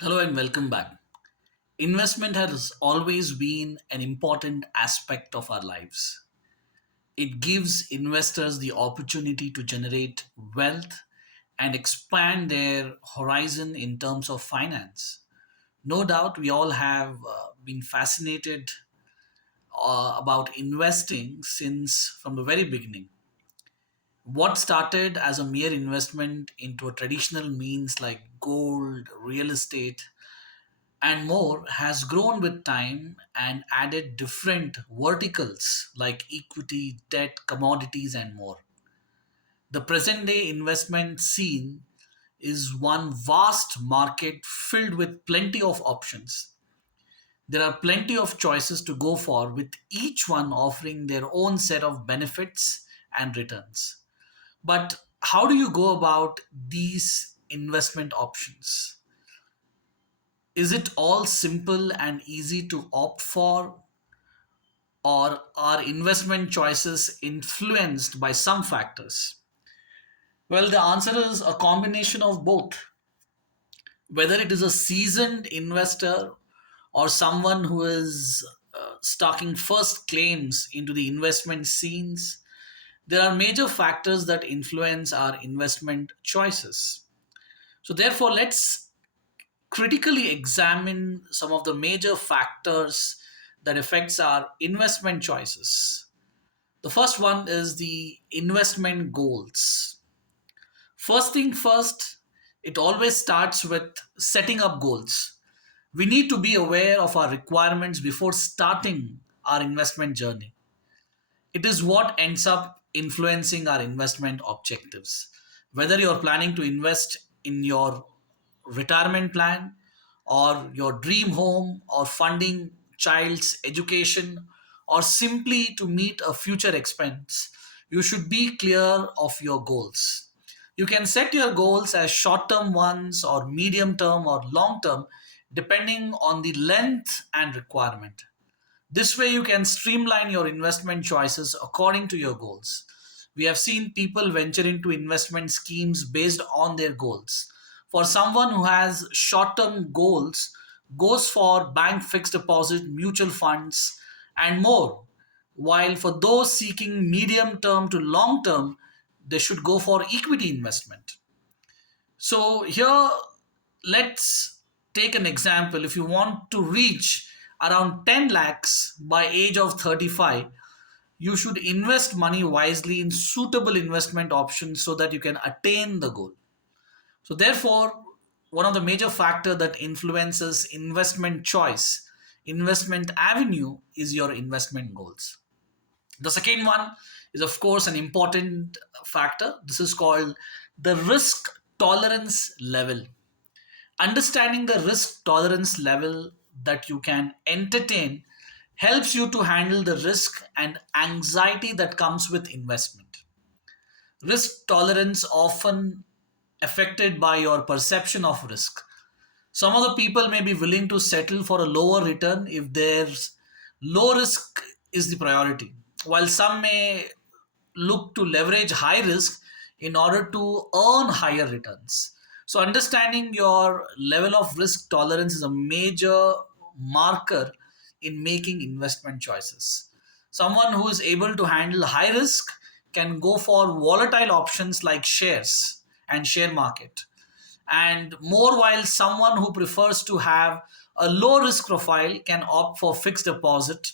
Hello and welcome back. Investment has always been an important aspect of our lives. It gives investors the opportunity to generate wealth and expand their horizon in terms of finance. No doubt we all have been fascinated about investing since from the very beginning. What started as a mere investment into a traditional means like gold, real estate, and more has grown with time and added different verticals like equity, debt, commodities, and more. The present day investment scene is one vast market filled with plenty of options. There are plenty of choices to go for, with each one offering their own set of benefits and returns. But how do you go about these investment options? Is it all simple and easy to opt for, or are investment choices influenced by some factors? Well, the answer is a combination of both. Whether it is a seasoned investor or someone who is stocking first claims into the investment scenes, there are major factors that influence our investment choices. So, therefore, let's critically examine some of the major factors that affects our investment choices. The first one is the investment goals. First thing first, it always starts with setting up goals. We need to be aware of our requirements before starting our investment journey. It is what ends up influencing our investment objectives. Whether you're planning to invest in your retirement plan or your dream home or funding child's education or simply to meet a future expense, you should be clear of your goals. You can set your goals as short term ones or medium term or long term depending on the length and requirement. This way, you can streamline your investment choices according to your goals. We have seen people venture into investment schemes based on their goals. For someone who has short term goals, goes for bank fixed deposit, mutual funds, and more. While for those seeking medium term to long term, they should go for equity investment. So here, let's take an example. If you want to reach around 10 lakhs by age of 35, you should invest money wisely in suitable investment options so that you can attain the goal. So therefore, one of the major factor that influences investment choice, investment avenue is your investment goals. The second one is, of course, an important factor. This is called the risk tolerance level. Understanding the risk tolerance level that you can entertain helps you to handle the risk and anxiety that comes with investment. Risk tolerance often affected by your perception of risk. Some of the people may be willing to settle for a lower return if there's low risk is the priority, while some may look to leverage high risk in order to earn higher returns. So, understanding your level of risk tolerance is a major marker in making investment choices. Someone who is able to handle high risk can go for volatile options like shares and share market and more, while someone who prefers to have a low risk profile can opt for fixed deposit,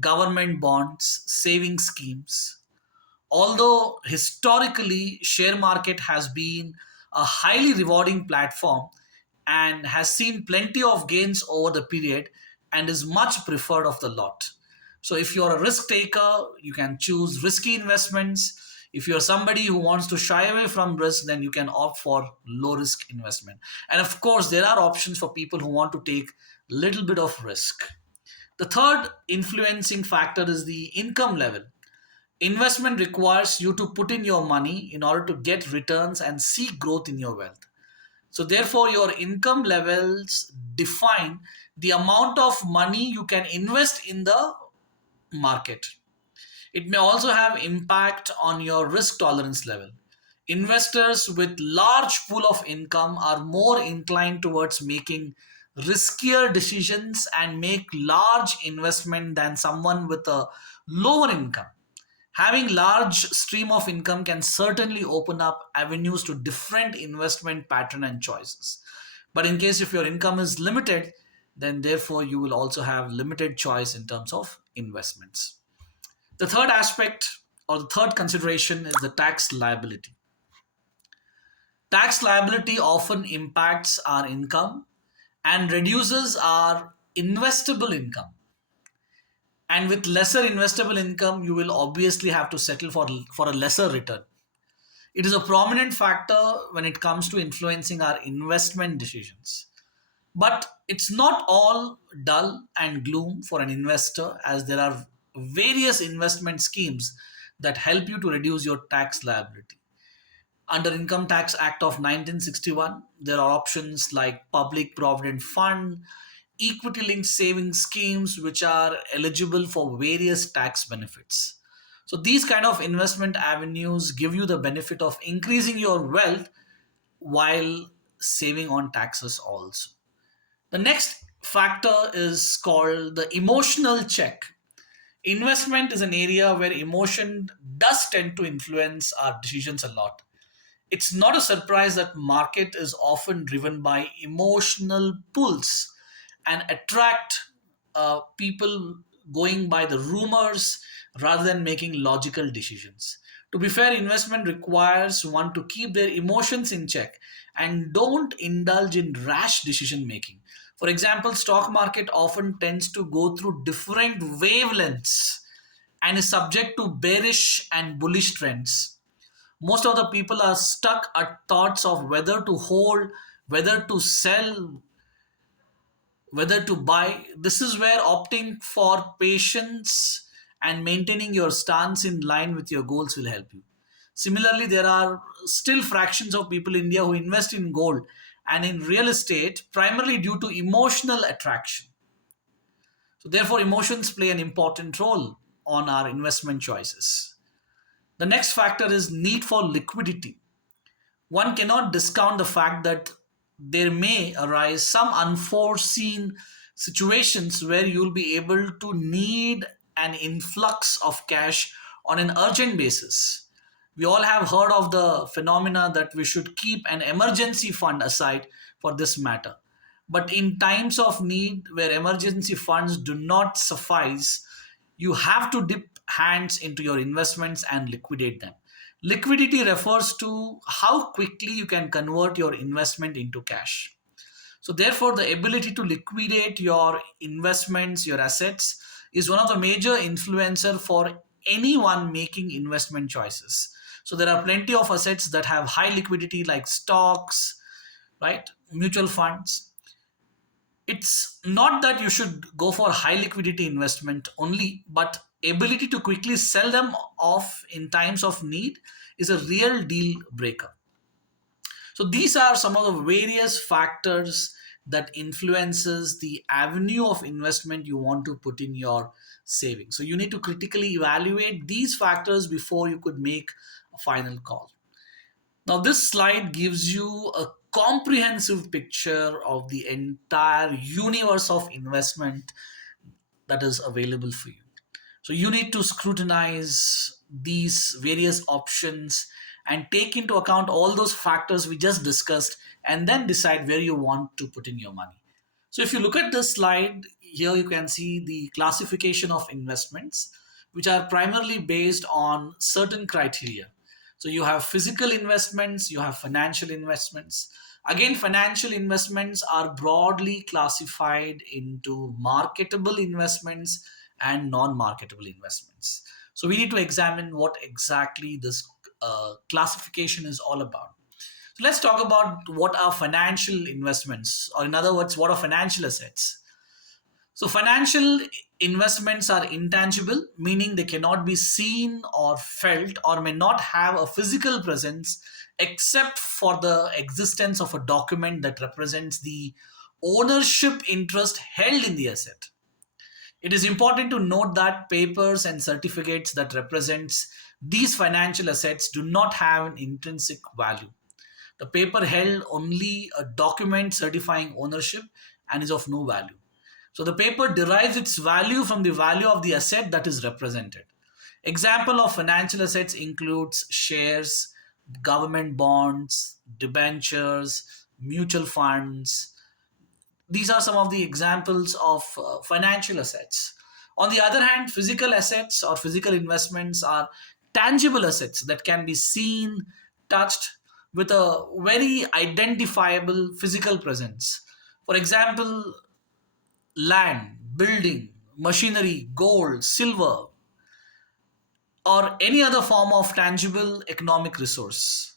government bonds, saving schemes. Although historically share market has been a highly rewarding platform and has seen plenty of gains over the period and is much preferred of the lot. So if you're a risk taker, you can choose risky investments. If you're somebody who wants to shy away from risk, then you can opt for low risk investment. And of course, there are options for people who want to take little bit of risk. The third influencing factor is the income level. Investment requires you to put in your money in order to get returns and see growth in your wealth. So, therefore, your income levels define the amount of money you can invest in the market. It may also have impact on your risk tolerance level. Investors with large pool of income are more inclined towards making riskier decisions and make large investment than someone with a lower income. Having large stream of income can certainly open up avenues to different investment pattern and choices. But in case if your income is limited, then therefore you will also have limited choice in terms of investments. The third aspect or the third consideration is the tax liability. Tax liability often impacts our income and reduces our investable income. And with lesser investable income, you will obviously have to settle for a lesser return. It is a prominent factor when it comes to influencing our investment decisions. But it's not all dull and gloom for an investor, as there are various investment schemes that help you to reduce your tax liability. Under Income Tax Act of 1961, there are options like Public Provident Fund, equity linked savings schemes, which are eligible for various tax benefits. So these kind of investment avenues give you the benefit of increasing your wealth while saving on taxes also. The next factor is called the emotional check. Investment is an area where emotion does tend to influence our decisions a lot. It's not a surprise that market is often driven by emotional pulls and attract people going by the rumors rather than making logical decisions. To be fair, investment requires one to keep their emotions in check and don't indulge in rash decision making. For example, stock market often tends to go through different wavelengths and is subject to bearish and bullish trends. Most of the people are stuck at thoughts of whether to hold, whether to sell, whether to buy. This is where opting for patience and maintaining your stance in line with your goals will help you. Similarly, there are still fractions of people in India who invest in gold and in real estate primarily due to emotional attraction. So, therefore, emotions play an important role on our investment choices. The next factor is need for liquidity. One cannot discount the fact that there may arise some unforeseen situations where you'll be able to need an influx of cash on an urgent basis. We all have heard of the phenomena that we should keep an emergency fund aside for this matter. But in times of need where emergency funds do not suffice, you have to dip hands into your investments and liquidate them. Liquidity refers to how quickly you can convert your investment into cash. So, therefore, the ability to liquidate your investments, your assets, is one of the major influencer for anyone making investment choices. So, there are plenty of assets that have high liquidity, like stocks, right? Mutual funds. It's not that you should go for high liquidity investment only, but ability to quickly sell them off in times of need is a real deal breaker. So these are some of the various factors that influences the avenue of investment you want to put in your savings. So you need to critically evaluate these factors before you could make a final call. Now, this slide gives you a comprehensive picture of the entire universe of investment that is available for you. So, you need to scrutinize these various options and take into account all those factors we just discussed and then decide where you want to put in your money. So, if you look at this slide, here you can see the classification of investments, which are primarily based on certain criteria. So, you have physical investments, you have financial investments. Again, financial investments are broadly classified into marketable investments and non marketable investments. So, we need to examine what exactly this classification is all about. So let's talk about what are financial investments, or in other words, what are financial assets. So, financial investments are intangible, meaning they cannot be seen or felt or may not have a physical presence except for the existence of a document that represents the ownership interest held in the asset. It is important to note that papers and certificates that represents These financial assets do not have an intrinsic value. The paper held only a document certifying ownership and is of no value. So the paper derives its value from the value of the asset that is represented. Example of financial assets includes shares, government bonds, debentures, mutual funds. These are some of the examples of financial assets. On the other hand, physical assets or physical investments are tangible assets that can be seen, touched, with a very identifiable physical presence. For example, land, building, machinery, gold, silver, or any other form of tangible economic resource.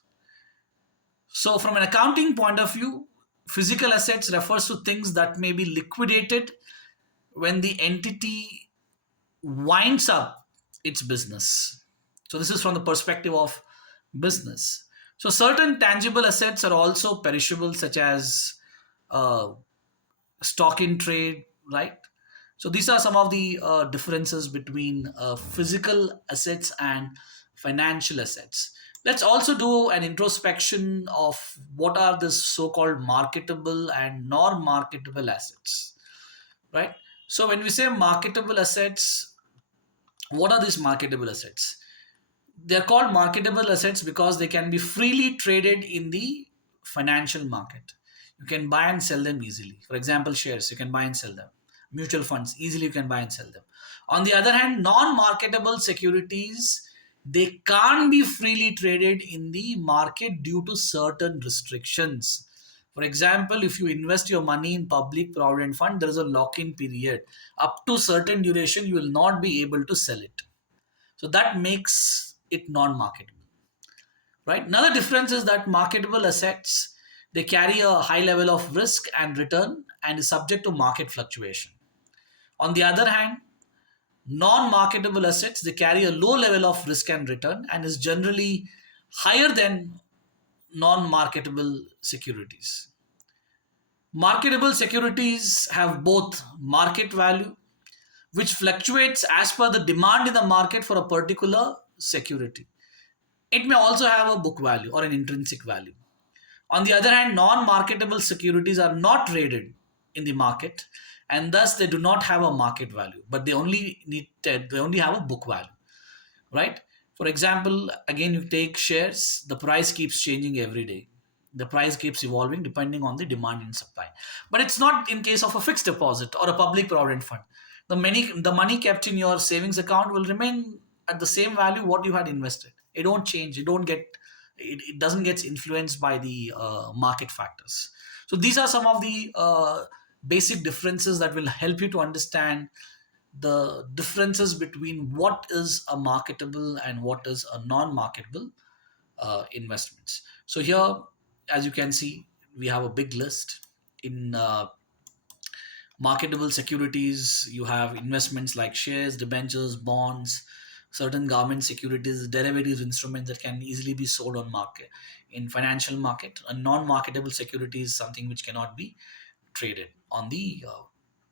So, from an accounting point of view, physical assets refers to things that may be liquidated when the entity winds up its business. So, this is from the perspective of business. So, certain tangible assets are also perishable, such as uh, stock in trade, right? So these are some of the differences between physical assets and financial assets. Let's also do an introspection of what are the so-called marketable and non-marketable assets, right? So when we say marketable assets, what are these marketable assets? They're called marketable assets because they can be freely traded in the financial market. You can buy and sell them easily. For example, shares, you can buy and sell them. Mutual funds, easily you can buy and sell them. On the other hand, non-marketable securities, they can't be freely traded in the market due to certain restrictions. For example, if you invest your money in public provident fund, there is a lock-in period. Up to certain duration, you will not be able to sell it. So that makes it non-marketable, right? Another difference is that marketable assets, they carry a high level of risk and return and is subject to market fluctuation. On the other hand, non-marketable assets, they carry a low level of risk and return and is generally higher than non-marketable securities. Marketable securities have both market value, which fluctuates as per the demand in the market for a particular security. It may also have a book value or an intrinsic value. On the other hand, non marketable securities are not traded in the market and thus they do not have a market value, but they only have a book value, right? For example, again, you take shares, the price keeps changing every day. The price keeps evolving depending on the demand and supply. But it's not in case of a fixed deposit or a public provident fund. The money kept in your savings account will remain at the same value what you had invested. It don't change. It doesn't get influenced by the market factors. So these are some of the basic differences that will help you to understand the differences between what is a marketable and what is a non-marketable investments. So here, as you can see, we have a big list. In marketable securities, you have investments like shares, debentures, bonds, certain government securities, derivatives instruments that can easily be sold on market in financial market. A non-marketable security is something which cannot be traded on the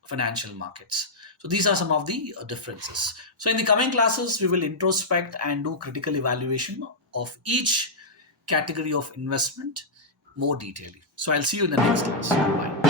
financial markets. So these are some of the differences. So in the coming classes, we will introspect and do critical evaluation of each category of investment more detailedly. So I'll see you in the next class. Bye.